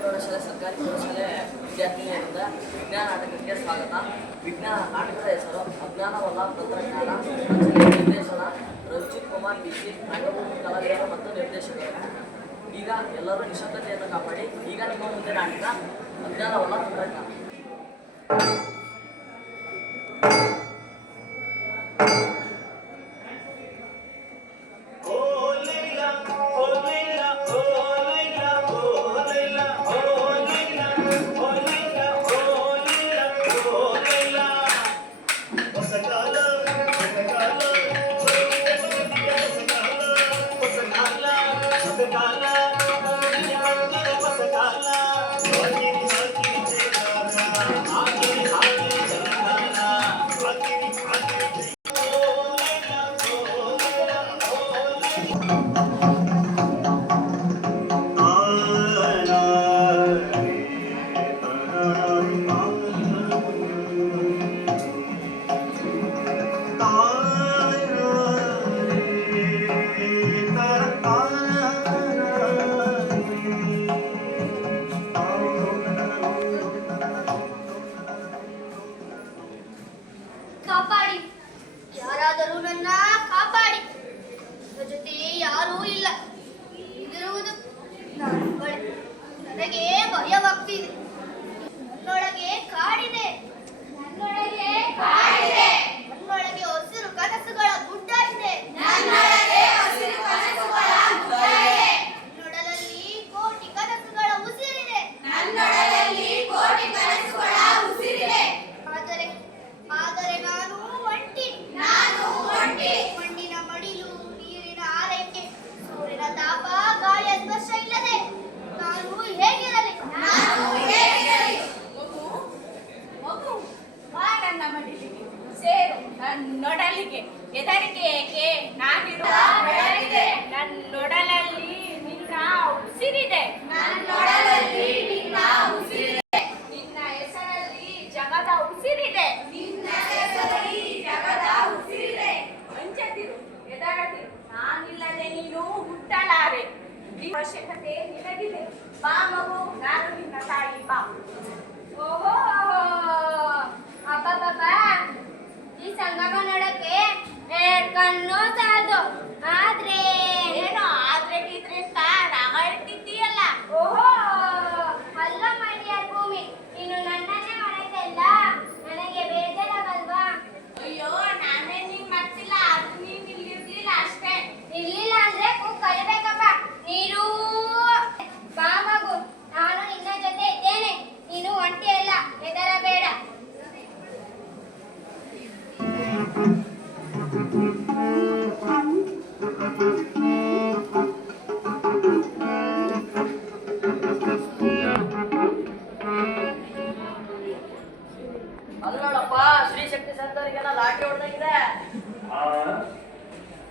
ಪ್ರೌಢಶಾಲೆ ಸರ್ಕಾರಿ ಪ್ರೌಢಶಾಲೆ ವಿದ್ಯಾರ್ಥಿನಿಯರಿಂದ ವಿಜ್ಞಾನ ನಾಟಕಕ್ಕೆ ಸ್ವಾಗತ. ವಿಜ್ಞಾನ ನಾಟಕದ ಹೆಸರು ಅಜ್ಞಾನವಲ್ಲ ತಂತ್ರಜ್ಞಾನ. ನಿರ್ದೇಶನ ರಂಜಿತ್ ಕುಮಾರ್ ಬಿಸಿ, ರಂಗಭೂಮಿ ಕಲಾವಿದರು ಮತ್ತು ನಿರ್ದೇಶಕರು. ಈಗ ಎಲ್ಲರೂ ನಿಶಬ್ದತೆಯನ್ನು ಕಾಪಾಡಿ. ಈಗ ನಿಮ್ಮ ಮುಂದೆ ನಾಟಕ ಅಜ್ಞಾನವಲ್ಲ ತಂತ್ರಜ್ಞಾನ. ಕಾಪಾಡಿ, ಯಾರಾದರೂ ನನ್ನ ಕಾಪಾಡಿ. ನನ್ನ ಜೊತೆ ಯಾರೂ ಇಲ್ಲ. ಇದಿರುವುದು ನಾನೊಬ್ಬಳೆ. ನನಗೆ ಭಯವಾಗ್ತಿದೆ. ನನ್ನೊಳಗೆ ಕಾಡಿದೆ. ನನ್ನೊಳಗೆ ಹಸಿರು ಕನಸುಗಳ ಗುಡ್ಡ ಇದೆ. ನನ್ನೊಡಲಲ್ಲಿ ಕೋಟಿ ಕನಸುಗಳ ಉಸಿರಿದೆ. ಆದರೆ ನಾನು ಒಂಟಿ. ಮಣ್ಣಿನ ಮಡಿಲು, ನೀರಿನ ಆರೈಕೆ, ಸೂರ್ಯನ ತಾಪ, ಗಾಳಿಯ ಸ್ಪರ್ಶ ಇಲ್ಲದೆ ನಾನು ಹೇಗಿರಲಿ? ಮಗು, ಬಾ ನನ್ನ ಮಡಿಲಿಗೆ, ಸೇರು ನನ್ನೊಡಲಿಗೆ. ಹೆದರಿಕೆ ಏಕೆ? ನಾನಿರುವ ಬೆಳಕಿದೆ. ನನ್ನೊಡಲಲ್ಲಿ ನಿನ್ನ ಉಸಿರಿದೆ. ನಿನ್ನ ಹೆಸರಲ್ಲಿ ಜಗದ ಉಸಿರಿದೆ. ಅಂಜದಿರು, ಹೆದರದಿರು, ನಾನಿಲ್ಲದೆ ನೀನು ಹುಟ್ಟಲಾರೆ. ಈ ಅವಶ್ಯಕತೆ ನಿನಗಿದೆ. ಬಾ ಮಗು, ನಾನು ನಿನ್ನ ತಾಯಿ, ಬಾ. ಓಹೋ, ಅಬ್ಬಬ್ಬಬ್ಬಾ, ಈ ಸಂಗಮ ನೋಡಕ್ಕೆ ಕಣ್ಣು ಸಾಲದು. ಆದ್ರೆ ಏನೋ ಆದ್ರೆ ಗೀದ್ರೆ ಅಂತ ರಾಗ ಹೇಳ್ತಿದ್ದೀಯಲ್ಲ. ಓಹೋ, ಅಲ್ಲ ಮೈಡಿಯ ಭೂಮಿ, ನೀನು ನನ್ನನ್ನೇ ಮರೆತಲ್ಲ. ನನಗೆ ಬೇಜಾರಾಗಲ್ವಾ? ಅಯ್ಯೋ, ನಾನೇ ನೀನ್ ಮರ್ತಿಲ್ಲ, ಅದು ನೀನ್ ಇಲ್ಲಿರ್ಲಿಲ್ಲ ಅಷ್ಟೇ. ಇರ್ಲಿಲ್ಲ ಅಂದ್ರೆ ಕಲಿಬೇಕಪ್ಪ. ನೀರು ಬಾ ಮಗು, ನಾನು ನಿನ್ನ ಜೊತೆ ಇದ್ದೇನೆ. ನೀನು ಒಂಟಿ ಅಲ್ಲ, ಹೆದರಬೇಡ. ಅಲ್ಲೋಡಪ್ಪ, ಶ್ರೀ ಶಕ್ತಿ ಸಂತರಿಗೆಲ್ಲ ಲಾಠಿ ಹೊಡೆದಂಗಿದೆ.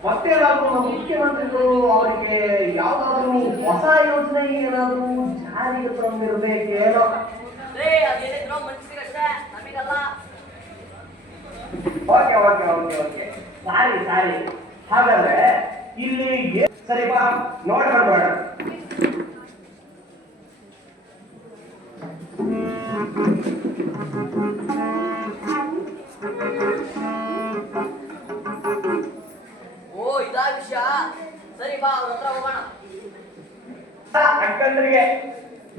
ಮತ್ತೇನಾದ್ರು ನಮ್ಮ ಮುಖ್ಯಮಂತ್ರಿಗಳು ಅವರಿಗೆ ಯಾವ್ದಾದ್ರು ಹೊಸ ಯೋಜನೆ ಏನಾದ್ರು ಜಾರಿಗೆ ತಂದಿರ್ಬೇಕೇನೋ. ಅದೇನಿದ್ರು ಮನ್ಸಿಗಷ್ಟೇ, ನಮಗಲ್ಲ. Okay sorry. ಹಾಗಾದ್ರೆ ಇಲ್ಲಿ ಸರಿ ಬಾ ನೋಡ್ಕೊಂಡು ಬೇಡ. ಓ, ಇದಾ ವಿಷಯ. ಸರಿ ಬಾ, ಅವ್ರ ಹತ್ರ ಹೋಗೋಣ. ಅಕ್ಕಂದ್ರಿಗೆ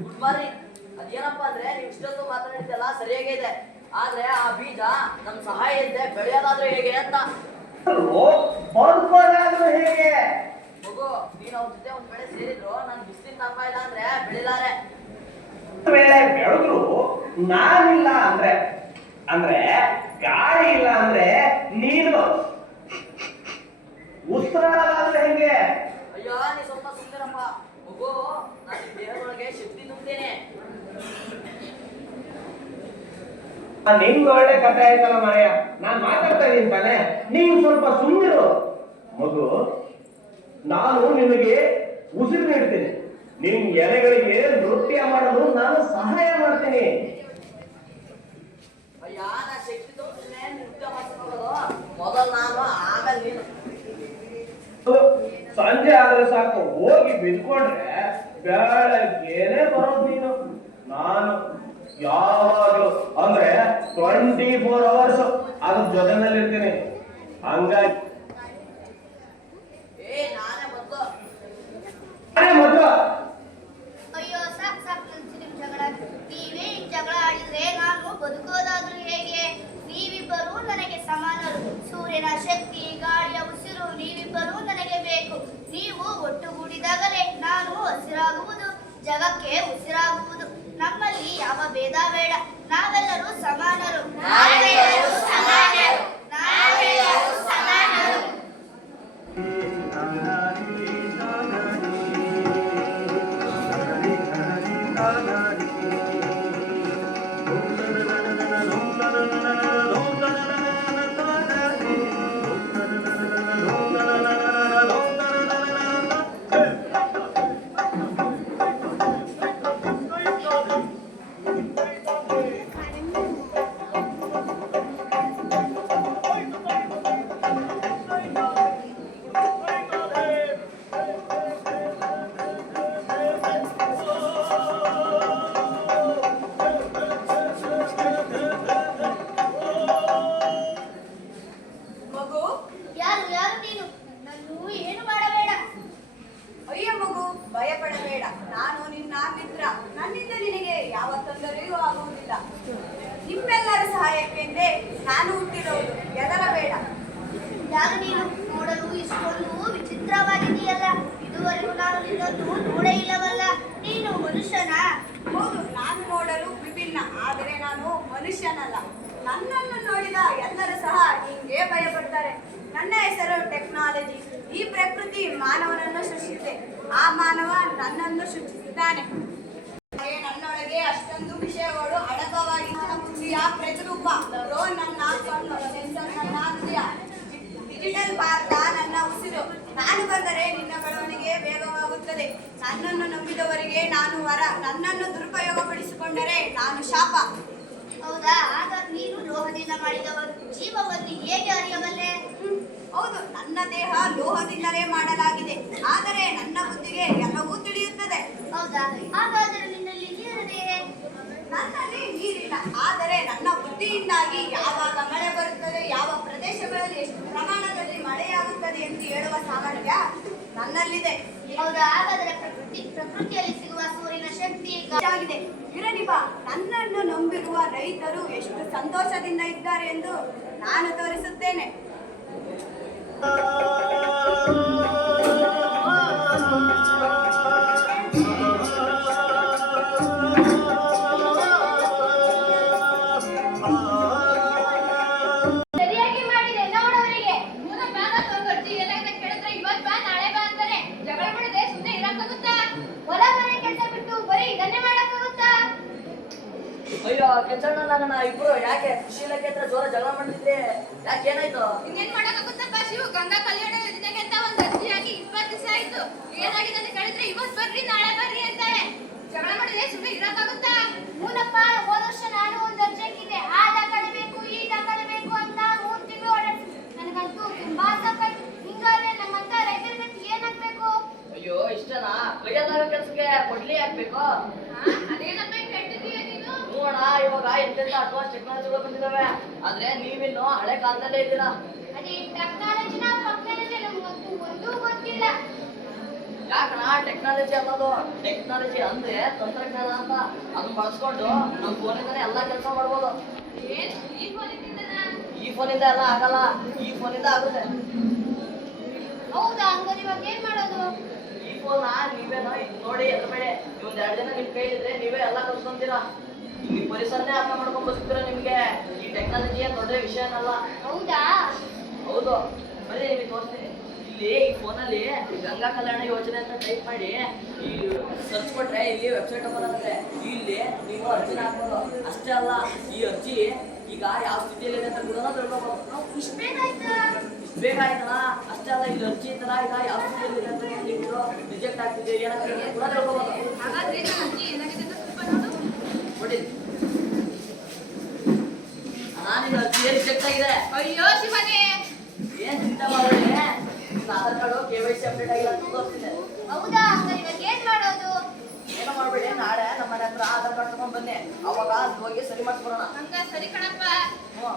ಗುಡ್ ಮಾರ್ನಿಂಗ್. ಅದೇನಪ್ಪ ಅಂದ್ರೆ, ನೀವು ಇಷ್ಟೊಂದು ಮಾತನಾಡಿದ್ದೆಲ್ಲ ಸರಿಯಾಗೇ ಇದೆ. ಆದ್ರೆ ಆ ಬೀಜ ನಮ್ ಸಹಾಯ ಇದ್ದೆ ಬೆಳೆಯೋದಾದ್ರೆ ಹೇಗೆ ಅಂತ. ಬದುಕೋದಾದ್ರೂ ಹೇಗೆ? ಮಗು, ನೀನು ಅವ್ರ ಜೊತೆ ಒಂದ್ ಬೆಳೆ ಸೇರಿದ್ರು ನನ್ ಬಿಸಿಲಿನ ತಾಪ ಇಲ್ಲ ಅಂದ್ರೆ ಬೆಳಿಲಾರೆ. ವೇಳೆ ಬೆಳೆದ್ರು ನಾನಿಲ್ಲ ಅಂದ್ರೆ ಗಾಳಿ ಇಲ್ಲ ಅಂದ್ರೆ ನೀನು ಉಸಿರಾಡೋದಾದ್ರೆ ಹೆಂಗೆ? ಅಯ್ಯೋ, ನೀ ಸ್ವಲ್ಪ ಸುಮ್ಮನಿರಪ್ಪ. ಮಗು, ನಾನು ಈ ದೇಹದೊಳಗೆ ಶಕ್ತಿ ತುಂಬುತ್ತೇನೆ. ನಿಮ್ಗೆ ಒಳ್ಳೆ ಕಥೆ ಆಯ್ತಲ್ಲ ಮಾರಾಯ. ನಾನ್ ಮಾತಾಡ್ತಾ ಇದೀನಿ ತಾನೆ, ನೀವು ಸ್ವಲ್ಪ ಸುಮ್ಮನಿರು. ಮಗು, ನಾನು ನಿನಗೆ ಉಸಿರು ನೀಡ್ತೀನಿ. ನಿಮ್ ಎಲೆಗಳಿಗೆ ನೃತ್ಯ ಮಾಡಲು ನಾನು ಸಹಾಯ ಮಾಡ್ತೀನಿ. ಅಯ್ಯ, ನಾ ಶಕ್ತಿ ತುಂಬುತ್ತೇನೆ, ನೃತ್ಯ ಮಾಡ್ಕೊಂಡು ಮೊದಲು ನಾನು, ಆಮೇಲೆ ನೀನು. ಸಂಜೆ ಆದ ಆದ್ರೆ ಸಾಕು, ಹೋಗಿ ಬಿದ್ಕೊಂಡ್ರೆ ಬೆಳಗ್ಗೆನೆ ಬರೋದು ನೀನು. ನಾನು ಯಾವಾಗಲೂ ಅಂದ್ರೆ 24 hours ಅದ್ರ ಜೊತೆನಲ್ಲಿ ಇರ್ತೀನಿ. ಹಂಗಾಗಿ ನಾನೇ ಮೊದ್ಲು ಅಯ್ಯೋ ಸಾಕ್ ಸಾಕ್ ನಿಲ್ಸಿ ನಿಮ್ ಜಗಳ. ನೀವೇ ಈ ಜಗಳ ಆಡಿದ್ರೆ ನಾನು ಬದುಕೋದಾದ್ರೂ ಹೇಗೆ? ನೀವಿಬ್ಬರೂ ನನಗೆ ಸಮಾನರು. ಸೂರ್ಯನ ಶಕ್ತಿ, ಗಾಳಿಯ ಉಸಿರು ನೀವಿಬ್ಬರೂ ನನಗೆ ಬೇಕು. ನೀವು ಒಟ್ಟುಗೂಡಿದಾಗಲೇ ನಾನು ಹಸಿರಾಗುವುದು, ಜಗಕ್ಕೆ ಉಸಿರಾಗುವುದು. ನಮ್ಮಲ್ಲಿ ಯಾವ ಭೇದ ಬೇಡ, ನಾವೆಲ್ಲರೂ ಸಮಾನರು. ನಾವೆಲ್ಲರೂ ಸಮಾನರು. ನಾವೆಲ್ಲರೂ ಸಮಾನರು. ಮಗು, ಯಾರು ಯಾರು ನೀನು? ನನ್ನೂ ಏನು ಮಾಡಬೇಡ. ಅಯ್ಯೋ ಮಗು, ಭಯ ಪಡಬೇಡ. ನಾನು ನಿನ್ನ ಮಿತ್ರ. ನನ್ನಿಂದ ನಿನಗೆ ಯಾವ ತೊಂದರೆಯೂ ಆಗುವುದಿಲ್ಲ. ನಿಮ್ಮೆಲ್ಲರ ಸಹಾಯಕ್ಕೆಂದೇ ನಾನು ಹುಟ್ಟಿರೋದು. ಹೆದರಬೇಡ. ಯಾರು ನೀನು? ನೋಡಲು ಇಷ್ಟೊಂದು ವಿಚಿತ್ರವಾಗಿದೆಯಲ್ಲ. ಇದುವರೆಗೂ ನಾನು ನಿನ್ನನ್ನು ನೋಡೇ ಇಲ್ಲವಲ್ಲ. ನೀನು ಮನುಷ್ಯನಾ? ಹೌದು, ನಾನು ನೋಡಲು ವಿಭಿನ್ನ, ಆದರೆ ನಾನು ಮನುಷ್ಯನಲ್ಲ. ನನ್ನನ್ನು ನೋಡಿದ ಎಲ್ಲರೂ ಸಹ ಹಿಂಗೆ ಭಯಪಡ್ತಾರೆ. ನನ್ನ ಹೆಸರು ಟೆಕ್ನಾಲಜಿ. ಈ ಪ್ರಕೃತಿ ಮಾನವನನ್ನು ಸೃಷ್ಟಿಸಿದೆ, ಆ ಮಾನವ ನನ್ನನ್ನು ಸೃಷ್ಟಿಸಿದ್ದಾನೆ. ನನ್ನೊಳಗೆ ಅಷ್ಟೊಂದು ವಿಷಯಗಳು ಅಡಕವಾಗಿ ನನ್ನ ಬುದ್ಧಿಯ ಪ್ರತಿರೂಪ. ಡ್ರೋನ್ ನನ್ನ ಕಣ್ಣು, ಸೆನ್ಸರ್ ನನ್ನ ಹೃದಯ, ಡಿಜಿಟಲ್ ಭಾರತ ನನ್ನ ಉಸಿರು. ನಾನು ಬಂದರೆ ನಿನ್ನ ಬೆಳವಣಿಗೆ ವೇಗವಾಗುತ್ತದೆ. ನನ್ನನ್ನು ನಂಬಿದವರಿಗೆ ನಾನು ವರ, ನನ್ನನ್ನು ದುರುಪಯೋಗಪಡಿಸಿಕೊಂಡರೆ ನಾನು ಶಾಪ. ಹೌದಾ? ಆಗ ನೀನು ಲೋಹದಿಂದ ಮಾಡಿದವರು. ಜೀವವನ್ನು ಹೇಗೆ ಅರಿಯಬಲ್ಲೆ? ಹೌದು, ನನ್ನ ದೇಹ ಲೋಹದಿಂದಲೇ ಮಾಡಲಾಗಿದೆ, ಆದರೆ ನನ್ನ ಬುದ್ಧಿಗೆ ಎಲ್ಲವೂ ತಿಳಿಯುತ್ತದೆ. ಹೌದಾ? ಹಾಗಾದರೆ ನಿನ್ನಲ್ಲಿ ನೀರಿದೆ? ನನ್ನಲ್ಲಿ ನೀರಿಲ್ಲ, ಆದರೆ ನನ್ನ ಬುದ್ಧಿಯಿಂದಾಗಿ ಯಾವಾಗ ಮಳೆ ಬರುತ್ತದೆ, ಯಾವ ಪ್ರದೇಶಗಳಲ್ಲಿ ಎಷ್ಟು ಪ್ರಮಾಣದಲ್ಲಿ ಮಳೆಯಾಗುತ್ತದೆ ಎಂದು ಹೇಳುವ ಸಾಮರ್ಥ್ಯ ನನ್ನಲ್ಲಿದೆ. ಹೌದಾ? ಹಾಗಾದರೆ ಪ್ರಕೃತಿಯಲ್ಲಿ ಸಿಗುವ ಸೂರ್ಯನ ಶಕ್ತಿ ಆಗಿದೆ. ಇರಲಿ ಬಾ, ನನ್ನನ್ನು ನಂಬಿರುವ ರೈತರು ಎಷ್ಟು ಸಂತೋಷದಿಂದ ಇದ್ದಾರೆ ಎಂದು ನಾನು ತೋರಿಸುತ್ತೇನೆ. ಸರಿಯಾಗಿ ಮಾಡಿದೆ ನೋಡೋರಿಗೆ. ಕೇಳಿದ್ರೆ ಇವತ್ತು ಬಾ ನಾಳೆ ಬಾ ಅಂತಾರೆ. ಜಗಳ ಮಾಡದೆ ಸುಮ್ಮನೆ ಇರಕ್ಕಾಗುತ್ತಾ? ಹೊಲ ಮನೆ ಕೆಲಸ ಬಿಟ್ಟು ಬರೀ ಇದನ್ನೇ ಮಾಡಕ್ಕಾಗುತ್ತಾ? ಅಯ್ಯೋ ಕೆಂಚಣ್ಣ ನನ್ನ ಇಬ್ರು ಯಾಕೆ ಕೃಷಿ ಇಲಾಖೆ ಹತ್ರ ಜೋರ ಜಗಳ ಮಾಡ್ತಿದ್ರಿ? ಯಾಕೆ ಏನಾಯ್ತು? ಇನ್ನೇನ್ ಮಾಡಕ್ಕಾಗುತ್ತಪ್ಪ ಶಿವು? ಗಂಗಾ ಕಲ್ಯಾಣ ಯೋಜನೆಗೆ ಅಂತ ಒಂದು ಅರ್ಜಿ ಹಾಕಿ 20 ದಿವಸ ಆಯ್ತು. ಏನಾಗಿದೆ ಅಂತ ಕೇಳಿದ್ರೆ ಇವತ್ತು ಬರ್ರಿ ನಾಳೆ ಬರ್ರಿ ಅಂತಾರೆ. ಜಗಳ ಮಾಡಿದ್ರೆ ಸುಮ್ಮನೆ ಇರಕ್ಕಾಗುತ್ತಾ? ಹೂನಪ್ಪ, ಹೋದ ವರ್ಷ ನಾನು ಒಂದು ಅರ್ಜಿ ಹಾಕಿದ್ದೆ. ಆ ದಾಖಲೆ ಬೇಕು, ಈ ದಾಖಲೆ ಬೇಕು ಅಂತ 3 ತಿಂಗಳು ಓಡಾಡ್ತು. ನನಗಂತೂ ತುಂಬಾ ಸಾಕಾಯ್ತು. ಹಿಂಗಾದ್ರೆ ನಮ್ಮಂತ ರೈತರಿಗೆ ಏನಾಗ್ಬೇಕು? ಅಯ್ಯೋ ಇಷ್ಟನಾ? ಕೈಯಲ್ಲಾಗೋ ಕೆಲ್ಸಕ್ಕೆ ಕೊಡ್ಲಿ ಹಾಕ್ಬೇಕು? ಅದೇನಪ್ಪ ಹೇಳ್ತಿದೀಯ ನೀನು? ನೋಡ, ಇವಾಗ ಎಂತೆಂತ ಅಡ್ವಾನ್ಸ್ ಟೆಕ್ನಾಲಜಿಗಳು ಬಂದಿದಾವೆ, ಆದ್ರೆ ನೀವಿನ್ನು ಹಳೆ ಕಾಲದಲ್ಲೇ ಇದ್ದೀರಾ. ಅದೇ ಟೆಕ್ನಾಲಜಿನ ಪಕ್ಕದಲ್ಲಿ ನಮ್ಗಂತೂ ಒಂದೂ ಗೊತ್ತಿಲ್ಲ. ಯಾಕಣ ಟೆಕ್ನಾಲಜಿ ಅನ್ನೋದು? ಟೆಕ್ನಾಲಜಿ ಅಂದ್ರೆ ತಂತ್ರಜ್ಞಾನ ಅಂತ. ಅದನ್ನ ಬಳಸ್ಕೊಂಡು ನಮ್ಮ ಫೋನಿಂದಾನೇ ಎಲ್ಲಾ ಕೆಲಸ ಮಾಡ್ಬೋದು. ಏನು ಈ ಫೋನಿಂದನಾ? ಈ ಫೋನಿಂದ ಎಲ್ಲ ಆಗಲ್ಲ, ಈ ಫೋನಿಂದ ಆಗುತ್ತೆ. ಹೌದಾ? ಹಂಗಾರೆ ಇವಾಗ ಏನ್ ಮಾಡೋದು? ಈ ಫೋನ್ ನೀವೇನೋ ಇದು ನೋಡಿ ಎದ್ರಬೇಡಿ. ಒಂದ್ 2 ದಿನ ನಿಮ್ ಕೈ ಇದ್ರೆ ನೀವೇ ಎಲ್ಲ ಕಲ್ತ್ಕೊಂತೀರಾ. ಈ ಪರಿಸರನೇ ಅರ್ಥ ಮಾಡ್ಕೊಂಡ್ ಬದುಕ್ತೀರಾ. ನಿಮ್ಗೆ ಈ ಟೆಕ್ನಾಲಜಿ ಏನ್ ದೊಡ್ಡ ವಿಷಯನಲ್ಲ. ಹೌದಾ? ಹೌದು, ಬರೀ ನಿಮಗೆ ತೋರಿಸ್ತೀನಿ. ಇಲ್ಲಿ ಈ ಫೋನಲ್ಲಿ ಗಂಗಾ ಕಲ್ಯಾಣ ಯೋಜನೆ ಅಂತ ಟೈಪ್ ಮಾಡಿ ಈ ಸರ್ಚ್ ಕೊಟ್ರೆ ಇಲ್ಲಿ ವೆಬ್ಸೈಟ್ ಓಪನ್ ಆಗುತ್ತೆ. ಇಲ್ಲಿ ನೀವು ಅರ್ಜಿನ ಹಾಕ್ಬೋದು. ಅಷ್ಟೇ ಅಲ್ಲ, ಈ ಅರ್ಜಿ ಈಗ ಯಾವ ಸ್ಥಿತಿಯಲ್ಲಿದೆ ಅಂತ ಕೂಡ ತಿಳ್ಕೊಬೋದು. ಇಷ್ಟು ಬೇಗ ಆಯ್ತಾ? ಬೇಗ ಆಯ್ತಲ್ಲ? ಅಷ್ಟೇ ಅಲ್ಲ, ಇಲ್ಲಿ ಅರ್ಜಿ ತರ ಈಗ ಯಾವ ಸ್ಥಿತಿಯಲ್ಲಿದೆ ಅಂತ ನೀವು ರಿಜೆಕ್ಟ್ ಆಗ್ತಿದೆ ಏನಾಗ್ತಿದೆ ಅಂತ ಕೂಡ ತಿಳ್ಕೊಬೋದು. ಹಾಗಾದ್ರೆ ನನ್ನ ಅರ್ಜಿ ಏನಾಗಿದೆ ಅಂತ ಸ್ವಲ್ಪ ನೋಡು. ನೋಡಿ, ನಿನ್ನ ಅರ್ಜಿ ರಿಜೆಕ್ಟ್ ಆಗಿದೆ. ಅಯ್ಯೋ ಶಿವನೇ! ಏನ್ ಚಿಂತೆ ಮಾಡಬೇಡಿ. ಆಧಾರ್ ಕಾರ್ಡು KYC ಅಪ್ಡೇಟ್ ಆಗಿಲ್ಲ ಅಂತ ತೋರಿಸ್ತಿದೆ. ಹೌದಾ? ಹಂಗಾರೆ ಇವಾಗ ಏನ್ ಮಾಡೋದು? ಏನೋ ಮಾಡ್ಬೇಡಿ, ನಾಳೆ ನಮ್ಮ ಮನೆ ಹತ್ರ ಆಧಾರ್ ಕಾರ್ಡ್ ತಗೊಂಡ್ ಬನ್ನಿ, ಅವಾಗ ಅಲ್ಲಿ ಹೋಗಿ ಸರಿ ಮಾಡಿಸ್ಬಿಡೋಣ. ಹಂಗ ಸರಿ ಕಣಪ್ಪ. ಹ್ಞೂ.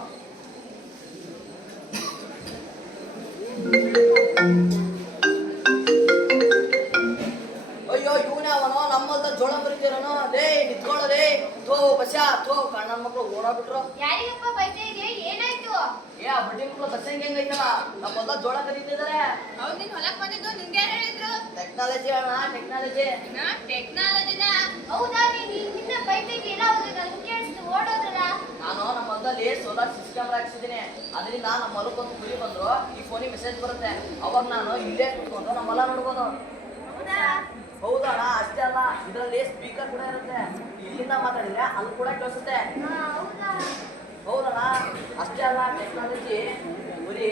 ಅಯ್ಯೋ ಇವನೇ ಅವನು ನಮ್ಮಲ್ದ ಜೋಳ ಬರೀತಿರೋನು. ಲೇ ನಿಂತ್ಕೊಳ್ಳೋದೇ ಥೋ ಬಸ್ಯಾ ಥೋ ಕಣ್ಣ ಮಕ್ಕಳು ಓಡಾಡ್ಬಿಟ್ರು. ಯಾರಿಗಪ್ಪ ಬೈತಾ ಇದೆಯಾ? ಏನಾಯ್ತು? ಏ ಆ ಬಡ್ಡಿ ಮಕ್ಕಳು ಬಸ್ಸಂಗೆ ಹೆಂಗೈತಲ್ಲ, ನಮ್ಮಲ್ದ ಜೋಳ ಕರೀತಿದ್ದಾರೆ. ಹೌದು, ನೀನ್ ಹೊಲಕ್ ಬಂದಿದ್ದು ನಿಂಗೆ ಯಾರು ಹೇಳಿದ್ರು? ಟೆಕ್ನಾಲಜಿ ಅಣ್ಣ, ಟೆಕ್ನಾಲಜಿ. ಟೆಕ್ನಾಲಜಿನ? ಹೌದಾ? ನೀನ್ ನಿನ್ನ ಬೈತಾ ಇದೆಯಲ್ಲ, ಅವ್ರಿಗೆ ನನ್ಗೆ ಕೇಳಿಸ್ತು ಓಡೋದ್ರಲ್ಲ. ನಾನು ನಮ್ಮ ಹೊಲದಲ್ಲಿ ಸೋಲಾರ್ ಸಿಸ್ಟಮ್ ಹಾಕ್ಸಿದ್ದೀನಿ. ಅದರಿಂದ ನಮ್ಮ ಹೊಲಕ್ಕೊಂದು ಕುರಿ ಬಂದ್ರು ಈ ಫೋನಿಗೆ ಮೆಸೇಜ್ ಬರುತ್ತೆ. ಅವಾಗ ನಾನು ಇಲ್ಲೇ ಕುತ್ಕೊಂಡು ನಮ್ಮ ಹೊಲ ನೋಡ್ಬೋದು. ಹೌದಾ? ಹೌದಣ್ಣ, ಅಷ್ಟೇ ಅಲ್ಲ, ಇದರಲ್ಲಿ ಸ್ಪೀಕರ್ ಕೂಡ ಇರುತ್ತೆ. ಇಲ್ಲಿಂದ ಮಾತಾಡಿದ್ರೆ ಅಲ್ಲಿ ಕೂಡ ಕೇಳಿಸುತ್ತೆ. ಹೌದಾ? ಹೌದಣ್ಣ, ಅಷ್ಟೇ ಅಲ್ಲ, ಟೆಕ್ನಾಲಜಿ ಬರೀ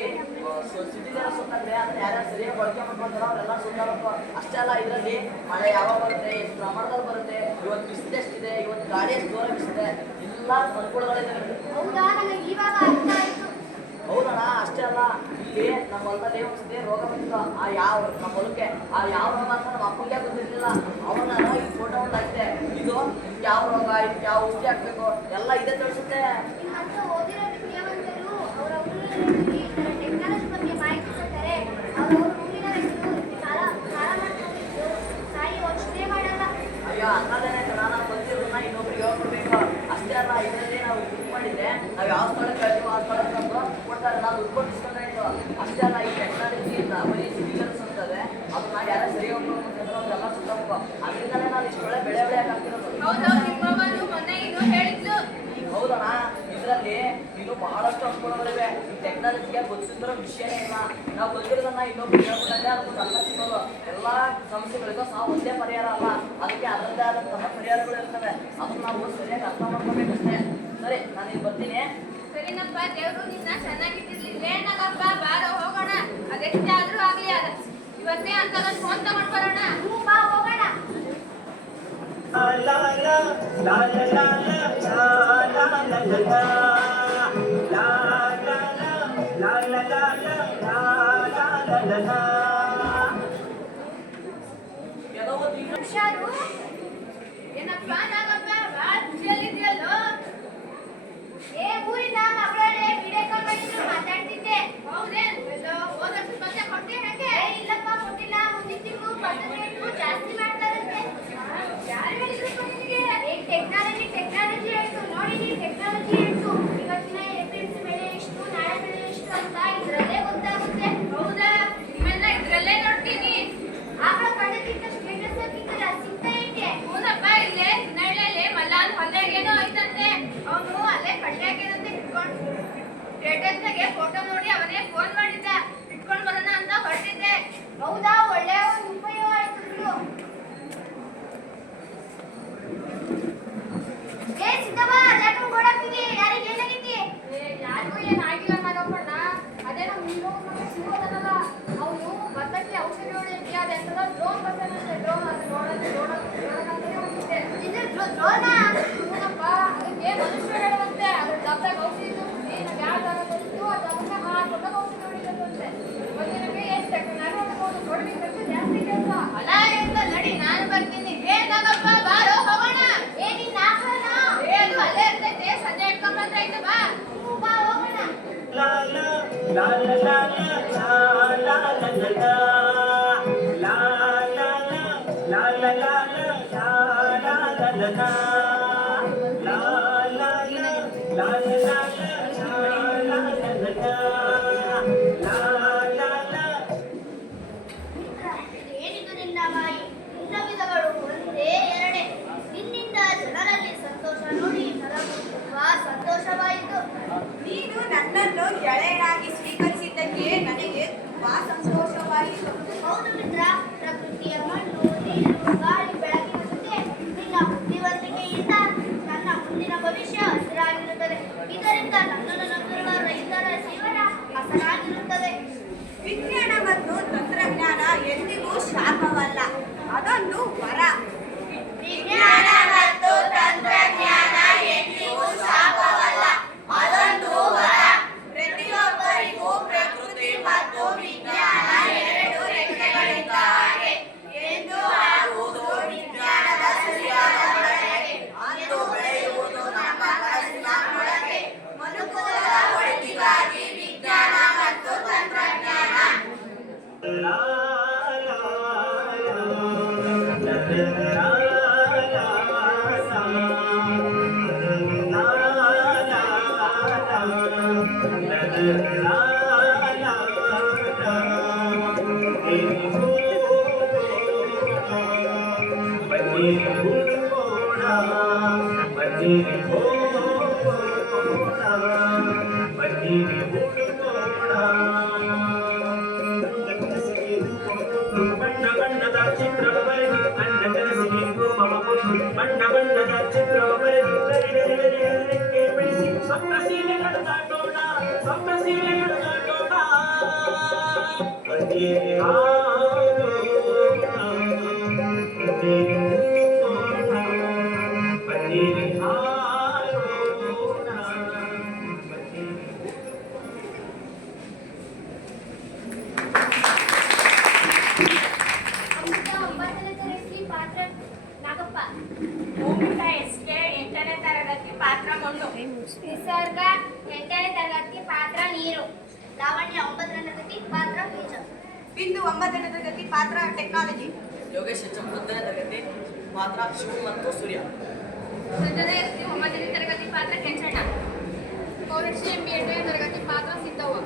ಸಿಟಿಗೆಲ್ಲ ಸುತ್ತಾದ್ರೆ ಅದನ್ನ ಯಾರ್ಯಾರು ಸರಿಯಾಗಿ ಬಳಕೆ ಮಾಡ್ಕೊಂತಾರೋ ಅವರೆಲ್ಲ ಸುತ್ತಾಡಬೇಕು. ಅಷ್ಟೇ ಅಲ್ಲ, ಇದರಲ್ಲಿ ಮಳೆ ಯಾವಾಗ ಬರುತ್ತೆ, ಎಷ್ಟು ಪ್ರಮಾಣದಲ್ಲಿ ಬರುತ್ತೆ, ಇವತ್ತು ಬಿಸಿಲು ಎಷ್ಟಿದೆ, ಇವತ್ತು ಗಾಳಿ ಎಷ್ಟು ದೂರ ಬಿಸಿದೆ, ಎಲ್ಲ ಅನುಕೂಲಗಳಿದೆ. ಹೌದಾ? ನನಗೆ ಇವಾಗ ಅರ್ಥ ಆಯ್ತು. ಹೌದಣ್ಣ, ಅಷ್ಟೇ ಅಲ್ಲ, ಇಲ್ಲಿ ನಮ್ಮ ಹೊಲದಲ್ಲಿ ಒಂದ್ಸತಿ ರೋಗ ಬಂದಿತ್ತು. ಆ ಯಾವ ನಮ್ಮ ಹೊಲಕ್ಕೆ ಆ ಯಾವ ರೋಗ ಅಂತ ನಮ್ಮ ಅಪ್ಪಂಗೆ ಗೊತ್ತಿರ್ಲಿಲ್ಲ. ಅವಾಗ ನಾನು ಈ ಫೋಟೋ ಒಂದು ಹಾಕಿದೆ. ಇದು ಯಾವ ರೋಗ, ಇದಕ್ಕೆ ಯಾವ ಔಷಧಿ ಹಾಕ್ಬೇಕು ಎಲ್ಲ ಇದೆ ತಿಳಿಸುತ್ತೆ. ನಿಮ್ಮಂತ ಓದಿರೋ ವಿದ್ಯಾವಂತರು ಅವರ ಊರಿನಲ್ಲಿ ಈ ಥರ ಟೆಕ್ನಾಲಜಿ ಬಗ್ಗೆ ಮಾಹಿತಿ ಕೊಡ್ತಾರೆ. ಅವರು ಊರಿನ ವ್ಯಕ್ತಿಗಳು ಕಾಲ ಮಾಡ್ಕೊಂಡಿದ್ದು ತಾಯಿ ಯೋಚನೆ ಮಾಡಲ್ಲ. ಅಯ್ಯೋ ಅನ್ನೋದೇನೆ ನಾನು ಬಂದಿರೋದನ್ನ ಇನ್ನೊಬ್ರಿಗೆ ಹೇಳ್ಕೊಡ್ಬೇಕು. ಅಷ್ಟೇ ಅಲ್ಲ, ಇದರಲ್ಲಿ ನಾವು ಬುಕ್ ಮಾಡಿದ್ರೆ ನಾವು ಯಾವ ಸ್ಥಳಕ್ಕೆ ಹೇಳ್ತೀವೋ ಆ ಸ್ಥಳಕ್ಕೆ ಬಂದು ಕೊಡ್ತಾರೆ. ನಾವು ದುಡ್ಡು ಕೊಟ್ಟಿಸ್ಕೊಂಡಾಯ್ತು. ಅಷ್ಟೇ ಅಲ್ಲ, ಈ ಟೆಕ್ನಾಲಜಿಯಿಂದ ಬರೀ ಸಿಟಿಗಲ್ಸ್ ಅಂತದೆ, ಅದನ್ನ ಯಾರು ಸರಿ ಹೋಗ್ಬೇಕಂತಂದ್ರೆ ಅವರೆಲ್ಲ ಸುತ್ತಬೇಕು. ಅದರಿಂದಲೇ ನಾವು ಇಷ್ಟೊಳ್ಳೆ ಬೆಳೆ ಆಗ್ತಿರೋದು. ಹೌದೌದು, ನಿಮ್ಮವರು ಮೊನ್ನೆ ಇದು ಹೇಳಿದ್ಲು. ಹೌದಣ್ಣ, ಇದರಲ್ಲಿ ಇನ್ನು ಬಹಳಷ್ಟು ಅನುಕೂಲಗಳಿವೆ. ಈ ಟೆಕ್ನಾಲಜಿಗೆ ಗೊತ್ತಿರೋ ವಿಷಯನೇ ಇಲ್ಲ. ನಾವು ಗೊತ್ತಿರೋದನ್ನ ಇನ್ನೊಬ್ರು ಹೇಳ್ಕೊಂಡ್ರೆ ಅದಕ್ಕೆ ಅರ್ಥ ಸಿಗೋದು. ಎಲ್ಲ ಸಮಸ್ಯೆಗಳಿಗೂ ಸಹ ಒಂದೇ ಪರಿಹಾರ ಅಲ್ಲ, ಅದಕ್ಕೆ ಅದರದ್ದೇ ಆದಂತಹ ಪರಿಹಾರಗಳು ಇರ್ತವೆ. ಅದನ್ನ ನಾವು ಸರಿಯಾಗಿ ಅರ್ಥ ಮಾಡ್ಕೋಬೇಕಷ್ಟೇ. ಸರಿ, ನಾನು ಈಗ ಬರ್ತೀನಿ. ಸರಿನಪ್ಪ, ದೇವ್ರು ನಿನ್ನ ಚೆನ್ನಾಗಿಟ್ಟಿರ್ಲಿ. ಏನಾಗಪ್ಪ, ಬಾರೋ ಹೋಗೋಣ. ಅದೆಷ್ಟೇ ಆದ್ರೂ ಆಗ್ಲಿ, ಇವತ್ತೇ ಅಂತ ಫೋನ್ ತಗೊಂಡ್ ಬರೋಣ. ಬಾ ಹೋಗೋಣ. ಹುಷಾರು. ಏನಪ್ಪ ನಾಗಪ್ಪ, ಭಾಳ ಖುಷಿಯಲ್ಲಿದ್ಯಲ್ಲೋ? ಏ ಊರಿನ ಮಗಳೇ ವಿಡಿಯೋ ಕಾಲ್ ಮಾಡಿದ್ರು ಮಾತಾಡ್ತಿದ್ದೆ. ಹೌದೇ? ಹೋದಷ್ಟು ಪಂಚ ಕೊಟ್ಟೆ ಹೇಗೆ? ಇಲ್ಲಪ್ಪ, ಕೊಟ್ಟಿಲ್ಲ. ಮುಂದಿನ ತಿಂಗಳು ಪರ್ಸೆಂಟೇಜ್ ಜಾಸ್ತಿ ಮಾಡ್ತಾರಂತೆ. ಯಾರು ಹೇಳಿದ್ರು ನಿನಗೆ? ಟೆಕ್ನಾಲಜಿ ಆಯ್ತು ನೋಡಿ. ನೀವು ಟೆಕ್ನಾಲಜಿ ಆಯ್ತು. ಇವತ್ತಿನ ಎಫ್ಎಂಸಿ ಬೆಲೆ ಎಷ್ಟು, ನಾಳೆ ಬೆಲೆ ಎಷ್ಟು ಅಂತ ಇದ್ರಲ್ಲೇ ಗೊತ್ತಾಗುತ್ತೆ. ಹೌದಾ? ಇವೆಲ್ಲ ಇದ್ರಲ್ಲೇ ನೋಡ್ತೀನಿ. ಆಕಳ ಪಡೆದಿದ್ದ ಸ್ಟೇಟಸ್ ಹಾಕಿದ್ದಲ್ಲ, ಸಿಗ್ತಾ ಇದೆಯಾ? ಹೌದಪ್ಪ, ಇಲ್ಲೇ ನಳ್ಳಲ್ಲಿ ಮಲ್ಲಾನ್ ಹೊಲ್ದಾಗೇನೋ ಐತಂತೆ. ಅವನು ಅಲ್ಲೇ ಕಡ್ಡಾಕೇನಂತೆ ಇಟ್ಕೊಂಡು ಸ್ಟೇಟಸ್ನಾಗೆ ಫೋಟೋ ನೋಡಿ ಅವನೇ ಫೋನ್ ಮಾಡಿದ್ದ. ಇಟ್ಕೊಂಡು ಬರೋಣ ಅಂತ ಹೊರಟಿದ್ದೆ. ಹೌದಾ? ಒಳ್ಳೆಯ ಒಂದು ಉಪಯೋಗ ಆಯ್ತು ಬಿಡು. ಏ ಸಿದ್ದವ್ವ, ಯಾಕೆ ಓಡಾಡ್ತಿದ್ದಿ? ಯಾರಿಗೆ ಏನಾಗೈತಿ? ಯಾರಿಗೂ ಏನಾಗಿಲ್ಲ ನಾಗಪ್ಪಣ್ಣ. ಅದೇ ನಮ್ಮ ನೀನು ಸಿಗೋದಲ್ಲ, ಅವನು ಬರ್ತಕ್ಕೆ ಔಷಧಿ ಹೊಡೆಯಕ್ಕೆ ಅದೆಲ್ಲ ಡ್ರೋನ್ ಬರ್ತಾನಂತೆ. ಡ್ರೋನ್ ಅದು ನೋಡೋದಂತಾನೆ ಹೋಗಿದ್ದೆ. ಇದು ಡ್ರೋನಾ? ಹೂನಪ್ಪ, ಅದಕ್ಕೆ ಮನುಷ್ಯ ಹೇಳುವಂತೆ. ಅದ್ರ ಡಬ್ಬಾಗ ಔಷಧಿ ನೀನು ಯಾವ ಜಾಗ ಬಂದಿತ್ತು ಆ ಜಾಗಕ್ಕೆ ಹಾಕೊಂಡು ಔಷಧಿ ಹೊಡಿದಂತೆ. ಒಂದಿನಕ್ಕೆ ಎಷ್ಟು ನಾನು ನೋಡಿ ಖರ್ಚು ಜಾಸ್ತಿ ಕೆಲಸ ಅಲ್ಲ ಅಂತ. ನಡಿ, ನಾನು ಬರ್ತೀನಿ. ಏನಾಗಪ್ಪ, ಬಾರೋ ಹೋಗೋಣ. ಏನಿಲ್ಲ ಹಾಕೋಣ. ಏನು ಅಲ್ಲೇ ಇರ್ತೈತೆ, ಸಂಜೆ ಇಟ್ಕೊಂಡ್ ಬಂದ್ರೆ ಆಯ್ತು. ಬಾ ಬಾ ಹೋಗೋಣ. ಏನಿದು ನಿನ್ನ ಮಾಯಿ? ನಿನ್ನ ವಿಧಗಳು ಒಂದೇ ಎರಡೇ. ನಿನ್ನಿಂದ ಜನರಲ್ಲಿ ಸಂತೋಷ ನೋಡಿ ನನಗೂ ತುಂಬಾ ಸಂತೋಷವಾಯಿತು. ನೀನು ನನ್ನನ್ನು ಗೆಳೆಯನಾಗಿ ಸ್ವೀಕರಿಸಿದ್ದಕ್ಕೆ ನನಗೆ ತುಂಬಾ ಸಂತೋಷವಾಯಿತು. ಹೌದು ಮಿತ್ರ, ಪ್ರಕೃತಿಯ ಮಣ್ಣು, ನೀರು, ಗಾಳಿ, ಬೆಳಕಿನ ಜೊತೆ ನಿನ್ನ ಬುದ್ಧಿವಂತಿಕೆಯಿಂದ ನನ್ನ ಮುಂದಿನ ಭವಿಷ್ಯ ಹಸಿರಾಗಿರುತ್ತದೆ. ಇದರಿಂದ ನನ್ನನ್ನು ನಂಬಿರುವ ರೈತರ ಜೀವನ ಹಸನಾಗಿರುತ್ತದೆ. ವಿಜ್ಞಾನ ಮತ್ತು ತಂತ್ರಜ್ಞಾನ ಎಂದಿಗೂ ಶಾಪವಲ್ಲ, ಅದೊಂದು ವರ. ವಿಜ್ಞಾನ ಮತ್ತು ತಂತ್ರಜ್ಞಾನ ಎಂದಿಗೂ ಶಾಪವಲ್ಲ, ಅದೊಂದು ವರ. ಪ್ರತಿಯೊಬ್ಬರಿಗೂ ಪ್ರಕೃತಿ ಮತ್ತು ವಿಜ್ಞಾನ ಎರಡು ಬಣ್ಣ ಬಣ್ಣದ ಚಿತ್ರವ ಬರೆದು ನನ್ನ ಕನಸಿಗೆ ರೂಪವ ಕೊಟ್ಟು ಬಣ್ಣ ಬಣ್ಣದ ಚಿತ್ರವ ಬರೆದು ರೆಕ್ಕೆ ಬೆಳೆಸಿ ಸ್ವಪ್ನ ಸೀರೆಗಳು ದಾಟೋಣ ಸ್ವಪ್ನ ಸೀರೆಗಳು ದಾಟೋಣ ಅದೇ ಒಂಬತ್ತನೇ ತರಗತಿ ಪಾತ್ರ ನಾಗಪ್ಪ. ಭೂಮಿಕ ಎಸ್ಕೆ 8ನೇ ತರಗತಿ ಪಾತ್ರ ಮಣ್ಣು. ನಿಸರ್ಗ 8ನೇ ತರಗತಿ ಪಾತ್ರ ನೀರು. ಲಾವಣ್ಯ 9ನೇ ತರಗತಿ ಪಾತ್ರ ಬೀಜ. ಬಿಂದು 9ನೇ ತರಗತಿ ಪಾತ್ರ ಟೆಕ್ನಾಲಜಿ. ಯೋಗೇಶ್ 10ನೇ ತರಗತಿ ಪಾತ್ರ ಶಿವು ಮತ್ತು ಸೂರ್ಯ. ಸಂಜನಾ 9ನೇ ತರಗತಿ ಪಾತ್ರ ಕೆಂಚಣ್ಣ. ಪೌರುಷಿ 8ನೇ ತರಗತಿ ಪಾತ್ರ ಸಿದ್ದವ್ವ.